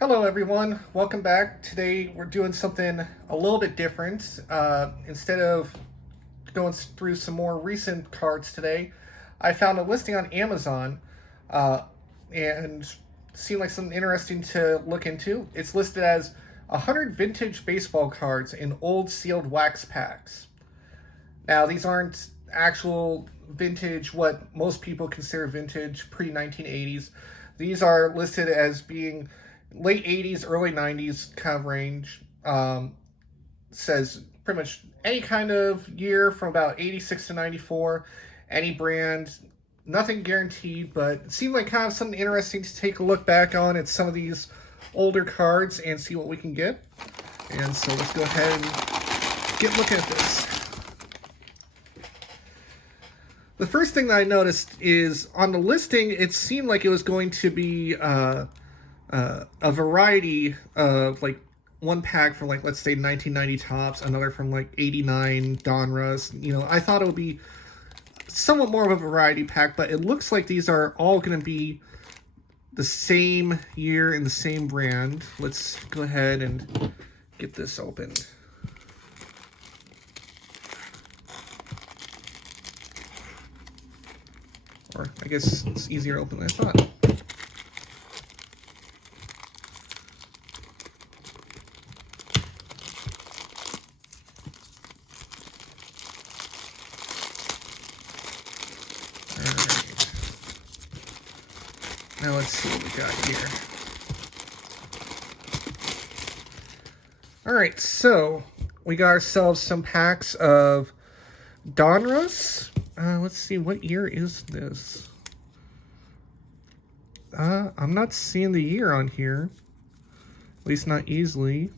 Hello everyone, welcome back. Today we're doing something a little bit different. Instead of going through some more recent cards today, I found a listing on Amazon and seemed like something interesting to look into. It's listed as 100 vintage baseball cards in old sealed wax packs. Now these aren't actual vintage, what most people consider vintage pre-1980s. These are listed as being late 80s, early 90s kind of range. Says pretty much any kind of year from about 86 to 94, any brand, nothing guaranteed, but it seemed like kind of something interesting to take a look back on at some of these older cards and see what we can get. And so let's go ahead and get looking at this. The first thing that I noticed is on the listing, it seemed like it was going to be a variety of like one pack from like, let's say 1990 Topps, another from like 89 Donruss. You know, I thought it would be somewhat more of a variety pack, but it looks like these are all going to be the same year and the same brand. Let's go ahead and get this opened. Or I guess it's easier to open than I thought. Now let's see what we got here. Alright, so we got ourselves some packs of Donruss. Let's see, what year is this? I'm not seeing the year on here. At least not easily.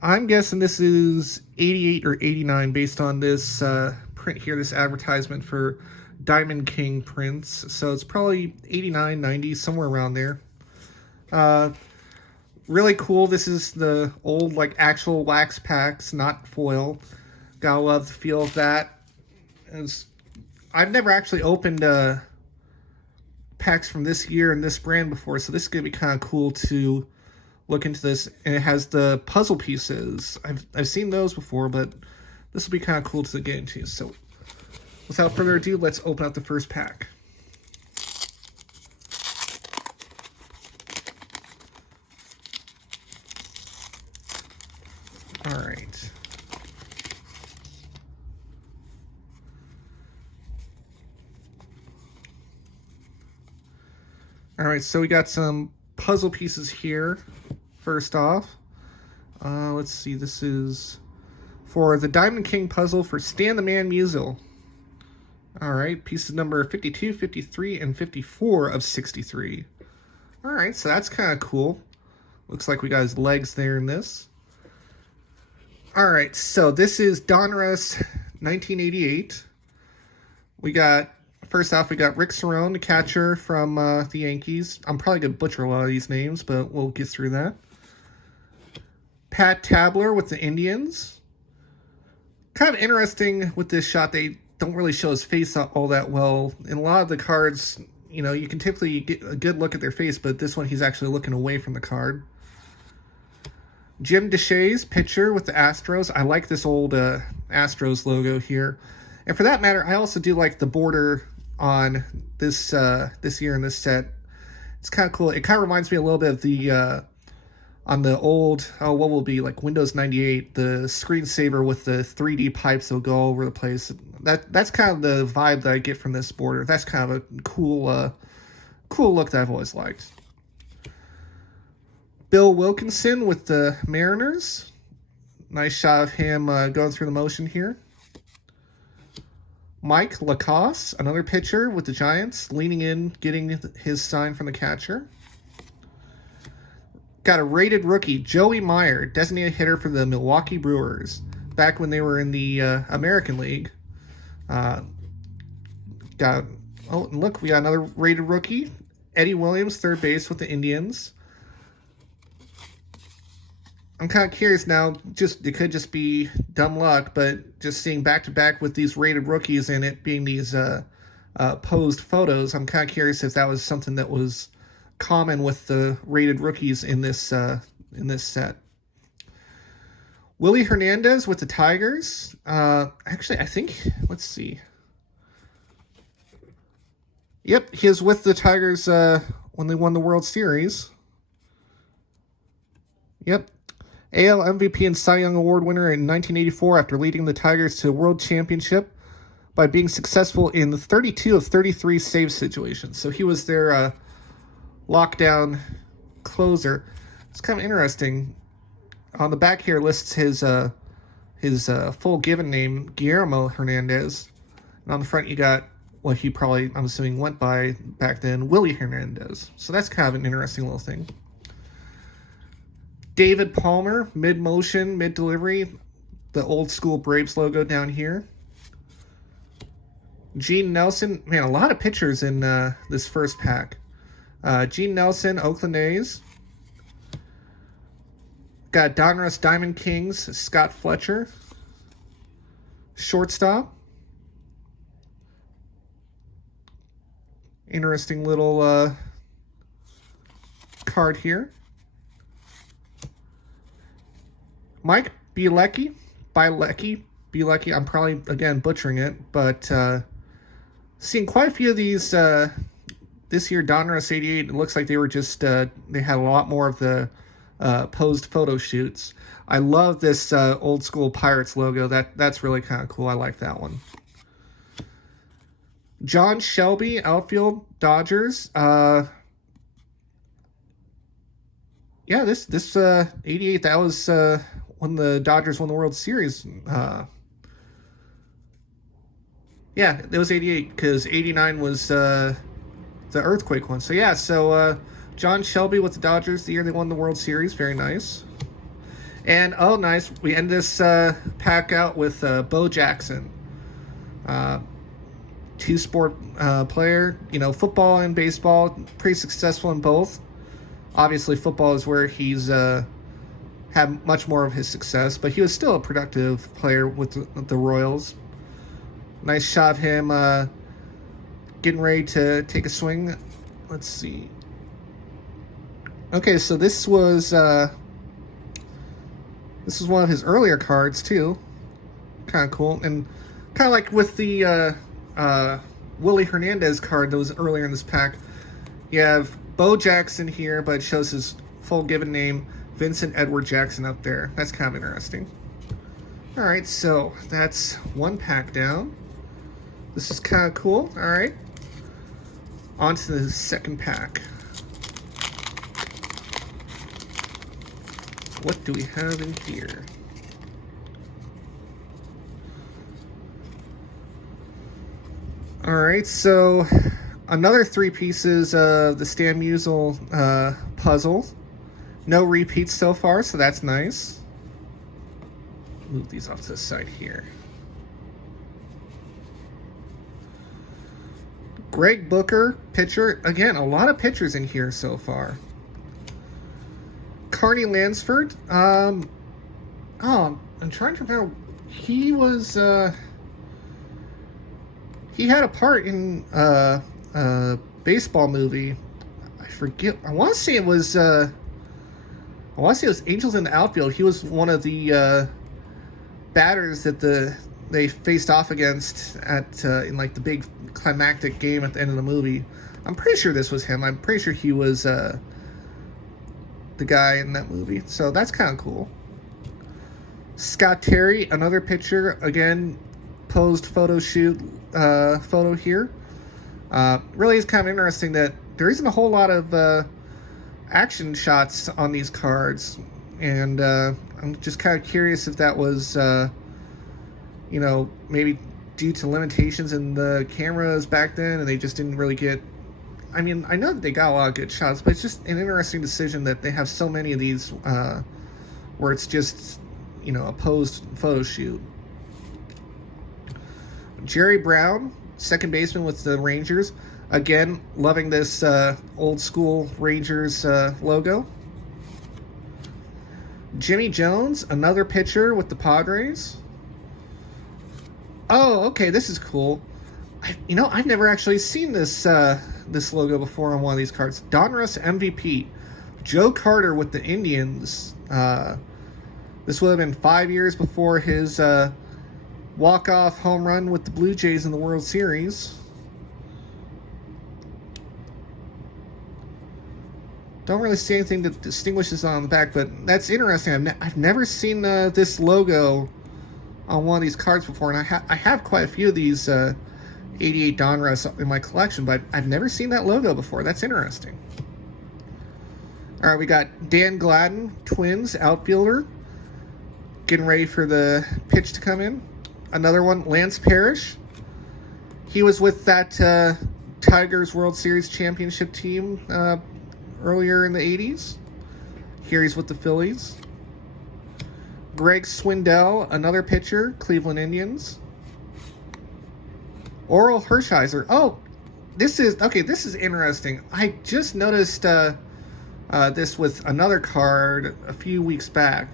I'm guessing this is 88 or 89 based on this print here, this advertisement for Diamond King prints. So it's probably 89, 90, somewhere around there. Really cool. This is the old, like, actual wax packs, not foil. Gotta love the feel of that. I've never actually opened packs from this year and this brand before, so this is going to be kind of cool to look into this. And it has the puzzle pieces. I've seen those before, but this will be kind of cool to get into. So without further ado, let's open up the first pack. All right. All right, so we got some puzzle pieces here. First off, let's see, this is for the Diamond King puzzle for Stan the Man Musial. All right, pieces number 52, 53, and 54 of 63. All right, so that's kind of cool. Looks like we got his legs there in this. All right, so this is Donruss 1988. We got, first off, we got Rick Cerone, the catcher from the Yankees. I'm probably going to butcher a lot of these names, but we'll get through that. Pat Tabler with the Indians. Kind of interesting with this shot, they don't really show his face all that well. In a lot of the cards, you know, you can typically get a good look at their face, but this one he's actually looking away from the card. Jim Deshaies, pitcher with the Astros. I like this old Astros logo here. And for that matter, I also do like the border on this this year in this set. It's kind of cool. It kind of reminds me a little bit of the on the old, what will be like Windows 98, the screensaver with the 3D pipes that'll go all over the place. That's kind of the vibe that I get from this border. That's kind of a cool cool look that I've always liked. Bill Wilkinson with the Mariners. Nice shot of him going through the motion here. Mike Lacoste, another pitcher with the Giants, leaning in, getting his sign from the catcher. Got a rated rookie, Joey Meyer, designated hitter for the Milwaukee Brewers, back when they were in the American League. Oh, and look, we got another rated rookie, Eddie Williams, third base with the Indians. I'm kind of curious now, it could just be dumb luck, but just seeing back-to-back with these rated rookies and it being these posed photos. I'm kind of curious if that was something that was common with the rated rookies in this set. Willie Hernandez with the Tigers. Actually, I think, let's see. Yep, he was with the Tigers when they won the World Series. Yep. AL MVP and Cy Young Award winner in 1984 after leading the Tigers to a World Championship by being successful in 32 of 33 save situations. So he was their lockdown closer. It's kind of interesting. On the back here lists his full given name, Guillermo Hernandez. And on the front you got what he probably, I'm assuming, went by back then, Willie Hernandez. So that's kind of an interesting little thing. David Palmer, mid-motion, mid-delivery. The old school Braves logo down here. Gene Nelson. Man, a lot of pitchers in this first pack. Gene Nelson, Oakland A's. Got Donruss Diamond Kings, Scott Fletcher. Shortstop. Interesting little card here. Mike Bielecki, I'm probably, again, butchering it, but seeing quite a few of these this year, Donruss 88, it looks like they were just, they had a lot more of the posed photo shoots. I love this old school Pirates logo. That's really kind of cool. I like that one. John Shelby, outfield, Dodgers. Yeah, this 88, that was when the Dodgers won the World Series. Yeah, it was 88 because 89 was the earthquake one. So yeah, John Shelby with the Dodgers the year they won the World Series. Very nice. And, oh, nice. We end this pack out with Bo Jackson. Two-sport player. You know, football and baseball. Pretty successful in both. Obviously, football is where he's had much more of his success. But he was still a productive player with the Royals. Nice shot of him getting ready to take a swing. Let's see. Okay, so this was one of his earlier cards too. Kind of cool, and kind of like with the Willie Hernandez card that was earlier in this pack. You have Bo Jackson here, but it shows his full given name, Vincent Edward Jackson, up there. That's kind of interesting. All right, so that's one pack down. This is kind of cool. All right, on to the second pack. What do we have in here? All right, so another 3 pieces of the Stan Musial puzzle. No repeats so far, so that's nice. Move these off to the side here. Greg Booker, pitcher. Again, a lot of pitchers in here so far. Carney Lansford. I'm trying to remember. He was he had a part in a baseball movie. I forget. I want to say it was Angels in the Outfield. He was one of the batters that they faced off against at in like the big climactic game at the end of the movie. I'm pretty sure this was him. I'm pretty sure he was the guy in that movie. So that's kind of cool. Scott Terry, another pitcher, again, posed photo shoot photo here. Really is kind of interesting that there isn't a whole lot of action shots on these cards, and I'm just kind of curious if that was maybe due to limitations in the cameras back then, and they just didn't really get. I mean, I know that they got a lot of good shots, but it's just an interesting decision that they have so many of these where it's just, a posed photo shoot. Jerry Brown, second baseman with the Rangers. Again, loving this old school Rangers logo. Jimmy Jones, another pitcher with the Padres. Oh, okay, this is cool. I've never actually seen this this logo before on one of these cards. Donruss MVP, Joe Carter with the Indians. This would have been 5 years before his walk-off home run with the Blue Jays in the World Series. Don't really see anything that distinguishes on the back, but that's interesting. I've never seen this logo on one of these cards before, and I have quite a few of these 88 Donruss in my collection, but I've never seen that logo before. That's interesting. All right, we got Dan Gladden, Twins, outfielder, getting ready for the pitch to come in. Another one, Lance Parrish. He was with that Tigers World Series championship team earlier in the 80s. Here he's with the Phillies. Greg Swindell, another pitcher, Cleveland Indians. Orel Hershiser. Oh, this is interesting. I just noticed this with another card a few weeks back,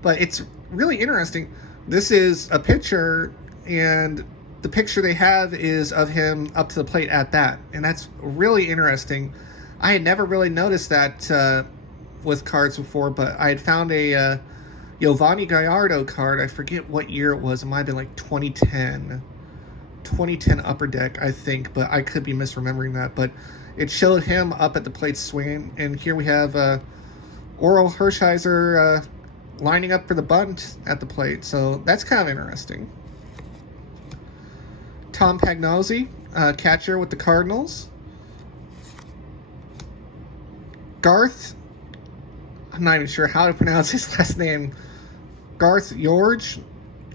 but it's really interesting. This is a pitcher, and the picture they have is of him up to the plate at bat, and that's really interesting. I had never really noticed that with cards before, but I had found a Giovanni Gallardo card. I forget what year it was. It might have been like 2010 Upper Deck, I think, but I could be misremembering that. But it showed him up at the plate swinging, and here we have Orel Hershiser lining up for the bunt at the plate, so that's kind of interesting. Tom Pagnozzi, catcher with the Cardinals. Garth, I'm not even sure how to pronounce his last name. Garth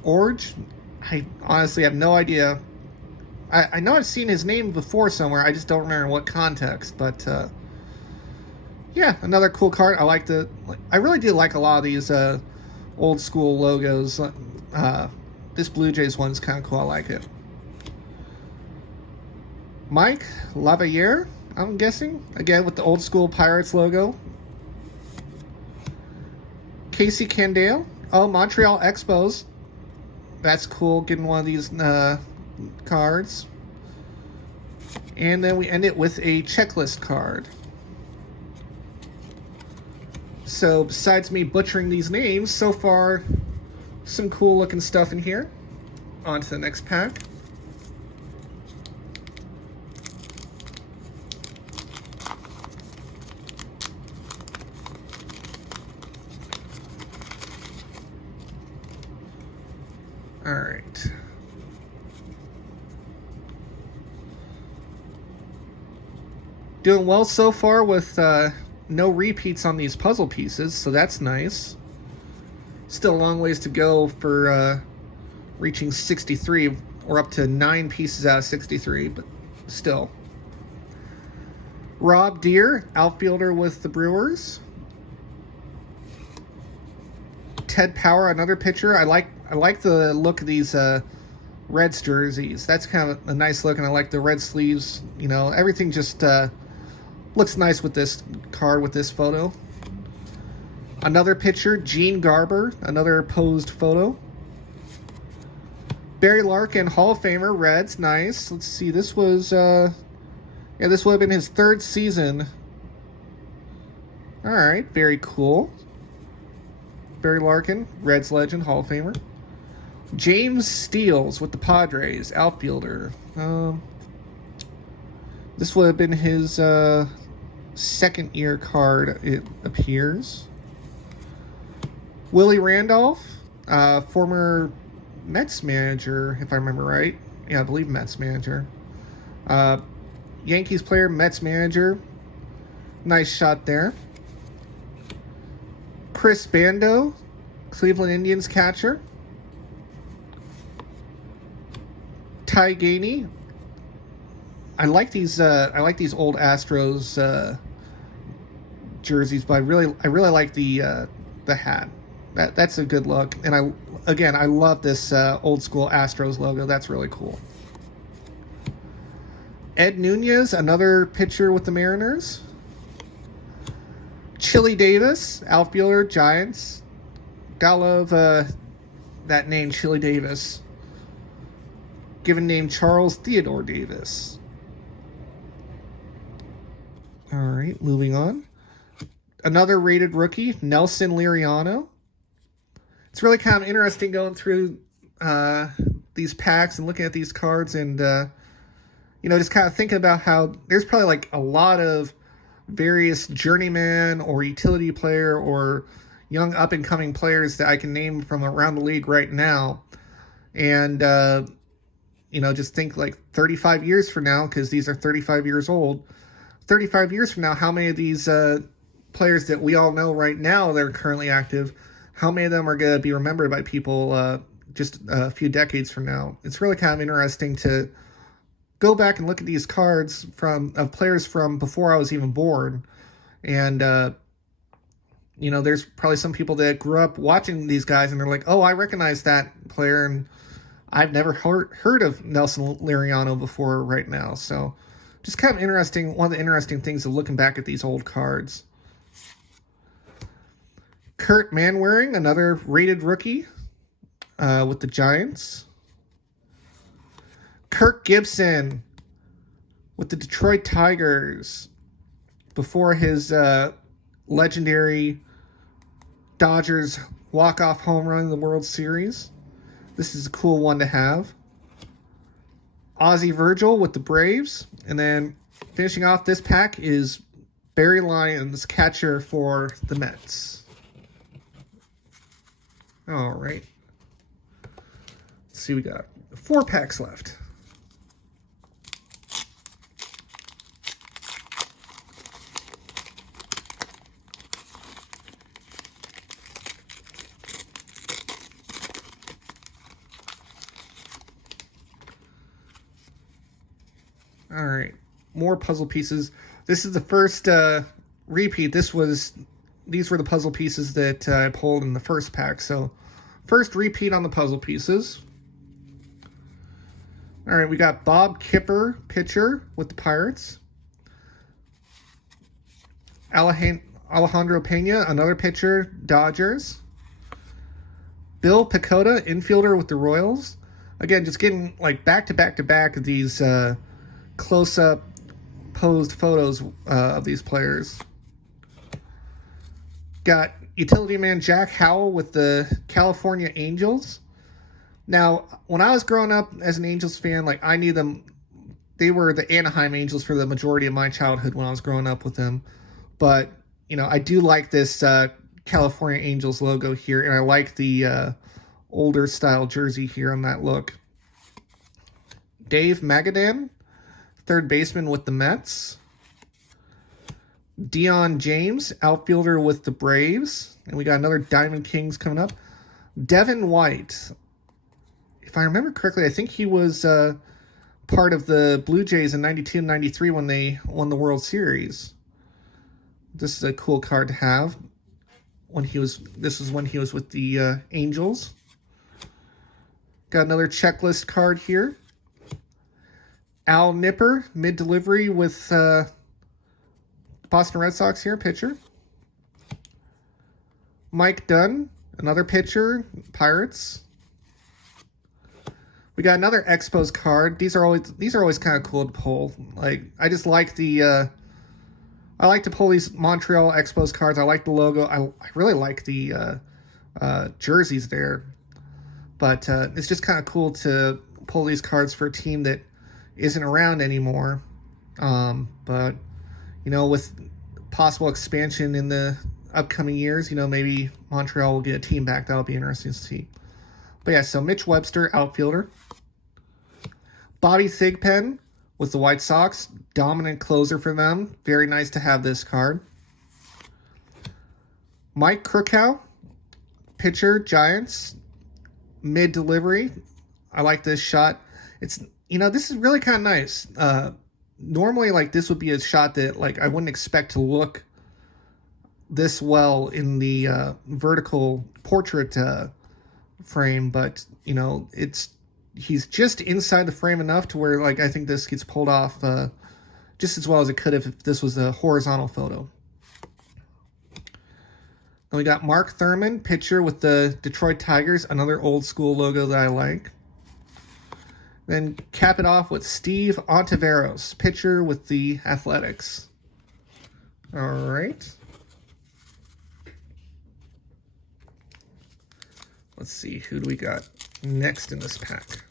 Orge? I honestly have no idea. I know I've seen his name before somewhere. I just don't remember in what context. But yeah, another cool card. I really do like a lot of these old school logos. This Blue Jays one's kind of cool. I like it. Mike Lavallere, I'm guessing, again with the old school Pirates logo. Casey Candale. Oh, Montreal Expos. That's cool, getting one of these cards. And then we end it with a checklist card. So besides me butchering these names, so far some cool looking stuff in here. On to the next pack. All right. Doing well so far with no repeats on these puzzle pieces, so that's nice. Still a long ways to go for reaching 63, or up to 9 pieces out of 63, but still. Rob Deere, outfielder with the Brewers. Ted Power, another pitcher. I like the look of these Reds jerseys. That's kind of a nice look, and I like the red sleeves. You know, everything just looks nice with this card, with this photo. Another pitcher, Gene Garber, another posed photo. Barry Larkin, Hall of Famer, Reds, nice. Let's see, this was, this would have been his 3rd season. All right, very cool. Barry Larkin, Reds legend, Hall of Famer. James Steels with the Padres, outfielder. This would have been his 2nd year card, it appears. Willie Randolph, former Mets manager, if I remember right. Yeah, I believe Mets manager. Yankees player, Mets manager. Nice shot there. Chris Bando, Cleveland Indians catcher. Ty Gainey. I like these old Astros jerseys, but I really like the hat. That's a good look, and I love this old school Astros logo. That's really cool. Ed Nunez, another pitcher with the Mariners. Chili Davis, outfielder, Giants. Gotta love that name, Chili Davis. given name Charles Theodore Davis. All right, moving on. Another rated rookie, Nelson Liriano. It's really kind of interesting going through these packs and looking at these cards and, just kind of thinking about how there's probably like a lot of various journeyman or utility player or young up-and-coming players that I can name from around the league right now. And, just think like 35 years from now, because these are 35 years old. 35 years from now, how many of these players that we all know right now that are currently active, how many of them are going to be remembered by people just a few decades from now? It's really kind of interesting to go back and look at these cards of players from before I was even born. And, there's probably some people that grew up watching these guys and they're like, oh, I recognize that player, and I've never heard of Nelson Liriano before right now. So just kind of interesting, one of the interesting things of looking back at these old cards. Kurt Manwaring, another rated rookie with the Giants. Kirk Gibson with the Detroit Tigers before his legendary Dodgers walk-off home run in the World Series. This is a cool one to have. Ozzie Virgil with the Braves. And then finishing off this pack is Barry Lyons, catcher for the Mets. All right. Let's see, we got 4 packs left. All right, more puzzle pieces. This is the first repeat. These were the puzzle pieces that I pulled in the first pack. So, first repeat on the puzzle pieces. All right, we got Bob Kipper, pitcher with the Pirates. Alejandro Pena, another pitcher, Dodgers. Bill Pecota, infielder with the Royals. Again, just getting like back to back these close-up posed photos of these players. Got utility man Jack Howell with the California Angels. Now, when I was growing up as an Angels fan, like I knew them, they were the Anaheim Angels for the majority of my childhood when I was growing up with them. But, I do like this California Angels logo here, and I like the older style jersey here on that look. Dave Magadan, third baseman with the Mets. Dion James, outfielder with the Braves. And we got another Diamond Kings coming up. Devin White. If I remember correctly, I think he was part of the Blue Jays in 92 and 93 when they won the World Series. This is a cool card to have. This is when he was with the Angels. Got another checklist card here. Al Nipper, mid-delivery with Boston Red Sox here, pitcher. Mike Dunn, another pitcher, Pirates. We got another Expos card. These are always kind of cool to pull. Like I just like the I like to pull these Montreal Expos cards. I like the logo. I really like the jerseys there. But it's just kind of cool to pull these cards for a team that isn't around anymore. But, with possible expansion in the upcoming years, maybe Montreal will get a team back. That'll be interesting to see. But yeah, so Mitch Webster, outfielder. Bobby Thigpen with the White Sox, dominant closer for them. Very nice to have this card. Mike Krukau, pitcher, Giants, mid-delivery. I like this shot. It's, this is really kind of nice. Normally, like, this would be a shot that, like, I wouldn't expect to look this well in the vertical portrait frame, but, he's just inside the frame enough to where, like, I think this gets pulled off just as well as it could if this was a horizontal photo. Then we got Mark Thurman, pitcher with the Detroit Tigers, another old school logo that I like. Then cap it off with Steve Ontiveros, pitcher with the Athletics. All right. Let's see, who do we got next in this pack?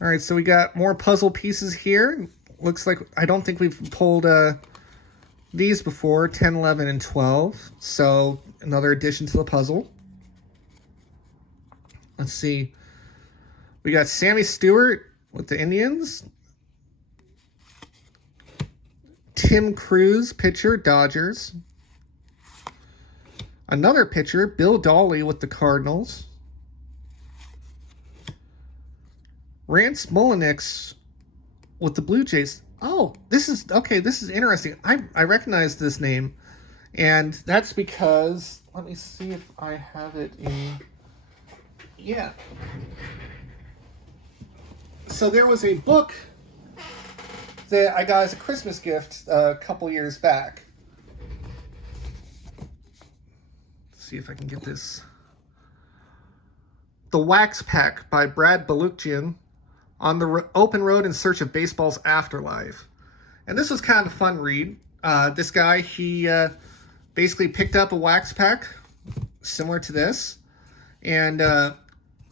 All right, so we got more puzzle pieces here. Looks like, I don't think we've pulled these before, 10, 11, and 12. So another addition to the puzzle. Let's see. We got Sammy Stewart with the Indians. Tim Cruz, pitcher, Dodgers. Another pitcher, Bill Dawley with the Cardinals. Rance Mulliniks with the Blue Jays. Oh, this is interesting. I recognize this name, and that's because, let me see if I have it in, yeah. So there was a book that I got as a Christmas gift a couple years back. Let's see if I can get this. The Wax Pack by Brad Balukjian. On the Open Road in Search of Baseball's Afterlife. And this was kind of a fun read. This guy, he basically picked up a wax pack similar to this and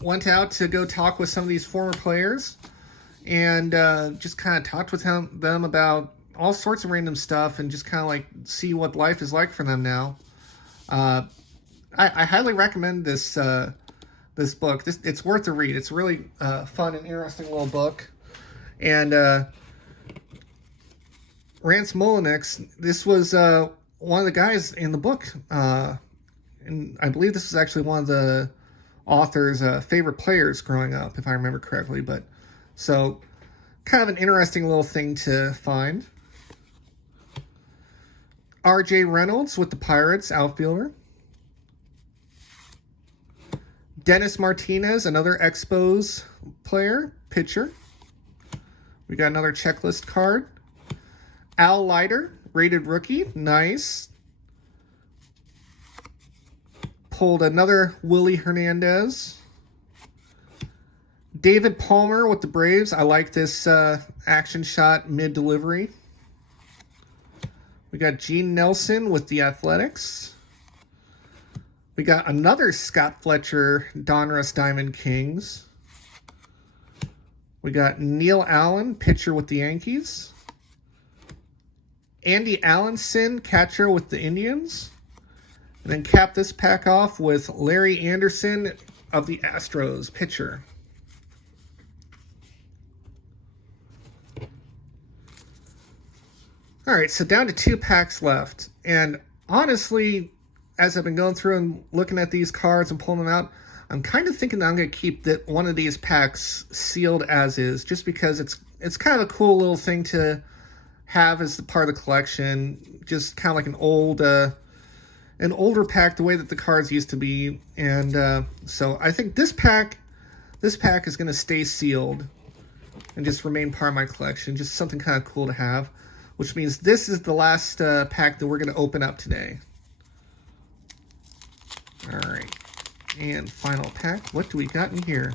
went out to go talk with some of these former players and just kind of talked with them about all sorts of random stuff and just kind of like see what life is like for them now. I highly recommend this this book. It's worth a read. It's a really fun and interesting little book. And Rance Mulliniks, this was one of the guys in the book. And I believe this was actually one of the author's favorite players growing up, if I remember correctly. But so kind of an interesting little thing to find. R.J. Reynolds with the Pirates, outfielder. Dennis Martinez, another Expos player, pitcher. We got another checklist card. Al Leiter, rated rookie, nice. Pulled another Willie Hernandez. David Palmer with the Braves. I like this action shot mid-delivery. We got Gene Nelson with the Athletics. We got another Scott Fletcher Donruss Diamond Kings. We got Neil Allen, pitcher with the Yankees. Andy Allenson, catcher with the Indians. And then cap this pack off with Larry Anderson of the Astros, pitcher. All right, so down to 2 packs left. And honestly, as I've been going through and looking at these cards and pulling them out, I'm kind of thinking that I'm going to keep one of these packs sealed as is, just because it's kind of a cool little thing to have as part of the collection. Just kind of like an older pack, the way that the cards used to be. And so I think this pack is going to stay sealed and just remain part of my collection. Just something kind of cool to have, which means this is the last pack that we're going to open up today. All right, and final pack. What do we got in here?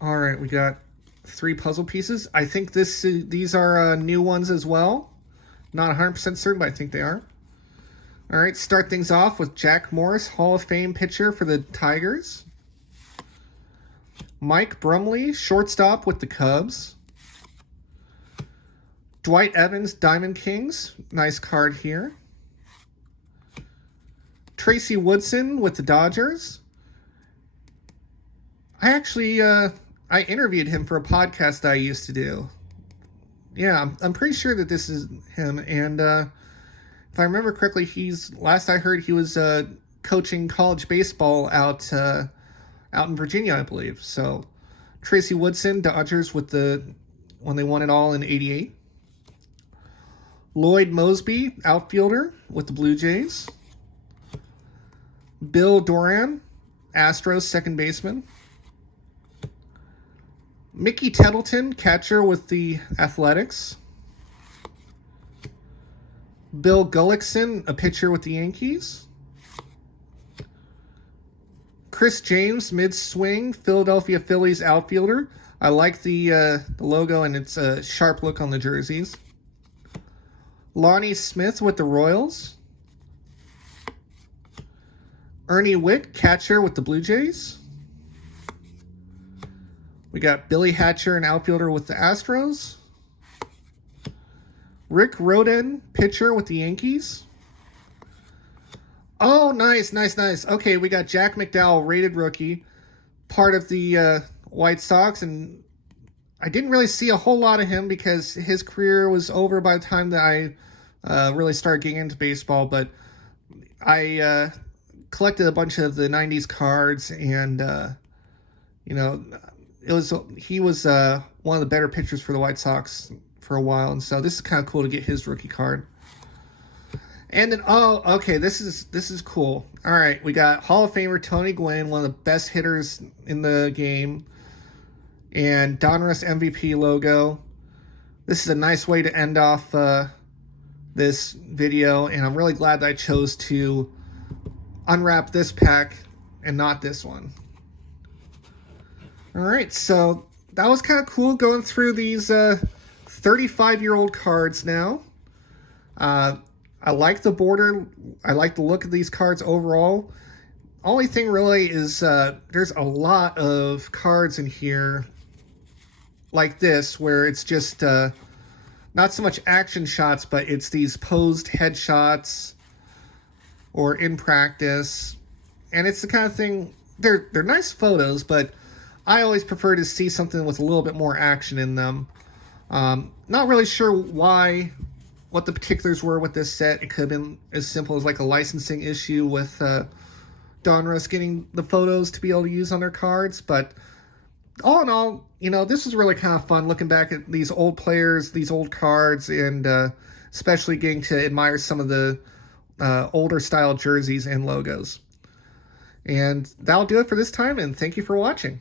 All right, we got 3 puzzle pieces. I think these are new ones as well. Not 100% certain, but I think they are. All right, start things off with Jack Morris, Hall of Fame pitcher for the Tigers. Mike Brumley, shortstop with the Cubs. Dwight Evans, Diamond Kings. Nice card here. Tracy Woodson with the Dodgers. I actually, I interviewed him for a podcast that I used to do. Yeah, I'm pretty sure that this is him. And if I remember correctly, last I heard, he was coaching college baseball out in Virginia, I believe. So Tracy Woodson, Dodgers when they won it all in '88. Lloyd Mosby, outfielder with the Blue Jays. Bill Doran, Astros second baseman. Mickey Tettleton, catcher with the Athletics. Bill Gullickson, a pitcher with the Yankees. Chris James, mid-swing, Philadelphia Phillies outfielder. I like the logo and it's a sharp look on the jerseys. Lonnie Smith with the Royals. Ernie Witt, catcher with the Blue Jays. We got Billy Hatcher, an outfielder with the Astros. Rick Rhoden, pitcher with the Yankees. Oh, nice. Okay, we got Jack McDowell, rated rookie, part of the White Sox, and I didn't really see a whole lot of him because his career was over by the time that I really started getting into baseball, but I collected a bunch of the 90s cards, and, you know, he was one of the better pitchers for the White Sox for a while, and so this is kind of cool to get his rookie card. And then, oh, okay, this is cool. All right, we got Hall of Famer Tony Gwynn, one of the best hitters in the game, and Donruss MVP logo. This is a nice way to end off this video, and I'm really glad that I chose to unwrap this pack and not this one. All right, so that was kind of cool going through these 35-year-old cards now. I like the border. I like the look of these cards overall. Only thing really is there's a lot of cards in here like this where it's just not so much action shots, but it's these posed headshots or in practice. And it's the kind of thing, they're nice photos, but I always prefer to see something with a little bit more action in them. Not really sure what the particulars were with this set. It could have been as simple as like a licensing issue with Donruss getting the photos to be able to use on their cards. But all in all, you know, this was really kind of fun looking back at these old players, these old cards, and especially getting to admire some of the older style jerseys and logos. And that'll do it for this time, and thank you for watching.